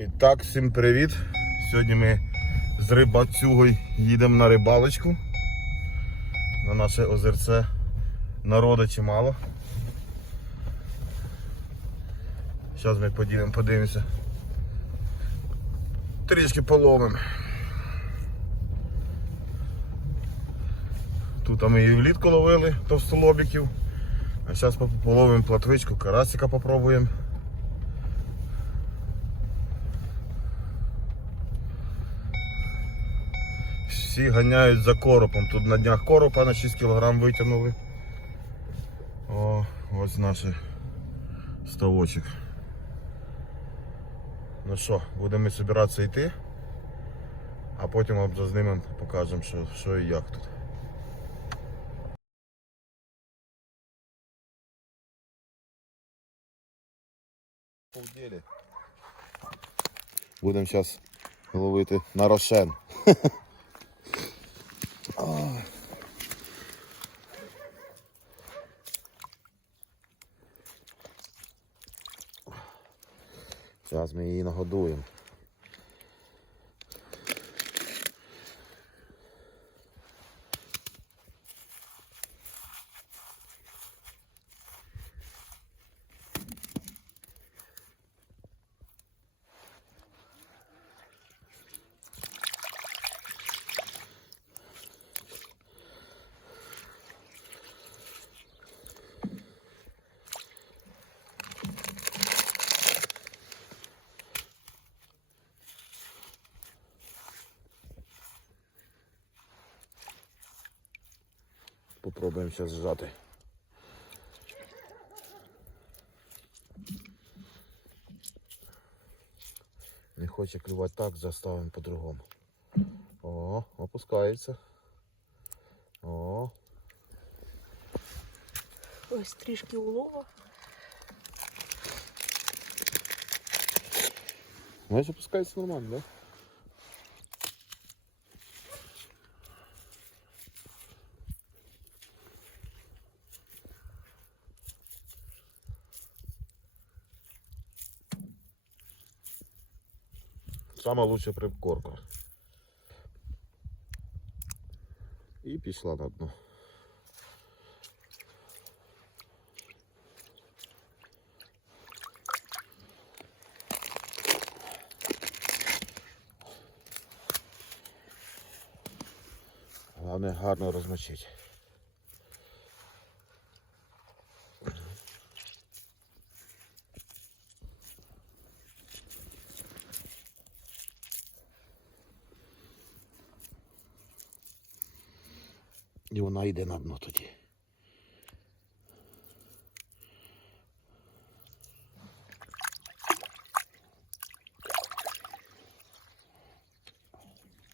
І так, всім привіт! Сьогодні ми з рибацюгою їдемо на рибалочку. На наше озерце народу чимало. Зараз ми поділимо, подивимося. Трішки половимо. Тут ми і влітку ловили товстолобіків. А зараз половимо платвичку, карасика попробуємо. Всі ганяють за коропом. Тут на днях коропа на 6 кг витягнули. О, ось наш ставочок. Ну що, будемо збиратися йти, а потім вам зазнімемо, покажемо, що, що і як тут. Будемо зараз ловити на рошен. Зараз ми її нагодуємо. Попробуємо зараз зжати. Не хоче клювати так, заставимо по-другому. О, опускається. О, Ось трішки улова. знаєш, опускається нормально, да? Сама лучша прикормка. І пішла на дно. Головне гарно розмочити. І вона йде на дно тоді.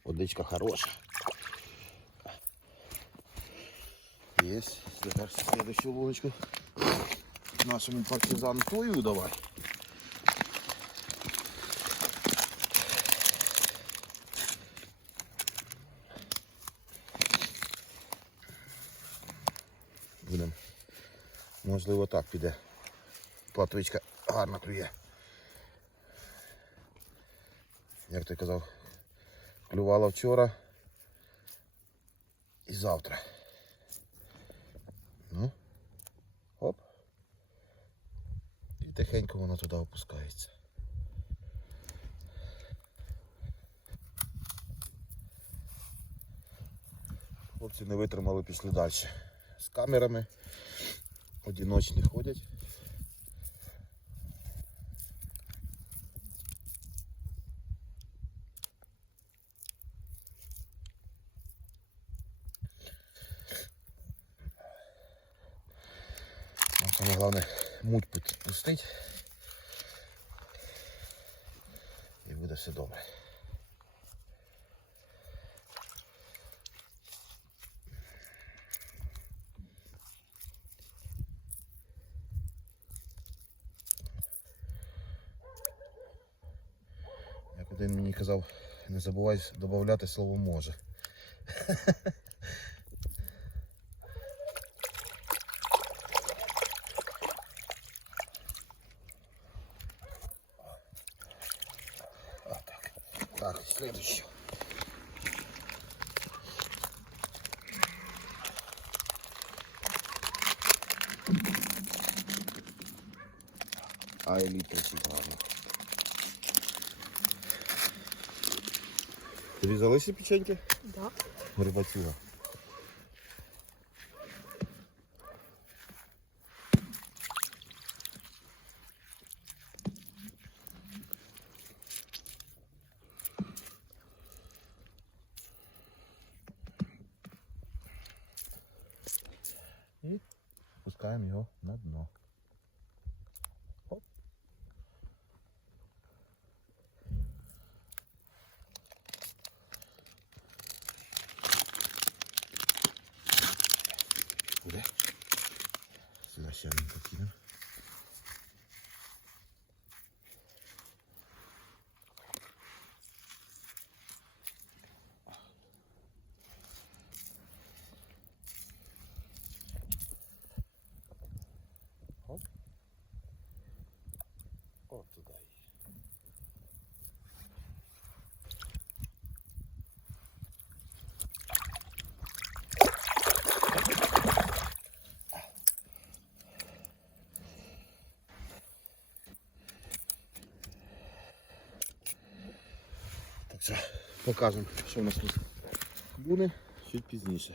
Водичка хороша. Есть. Теперь следующую луночку нашему партизану твою давай. Можливо так піде. Платвичка гарно клює. Як ти казав, клювала вчора і завтра. Ну, оп. І тихенько вона туди опускається. Хлопці не витримали, пішли далі. З камерами. Одиночні ходять. Саме головне муть пустить. І буде все добре. Один мені казав, не забувай додати слово може. Так, следующий. А елітра гарно. Тобі залиші печеньки? Да. Рибацюга. І пускаємо його на дно. Pasianem takim. O, tutaj. Що покажемо, що в нас тут буде чуть пізніше.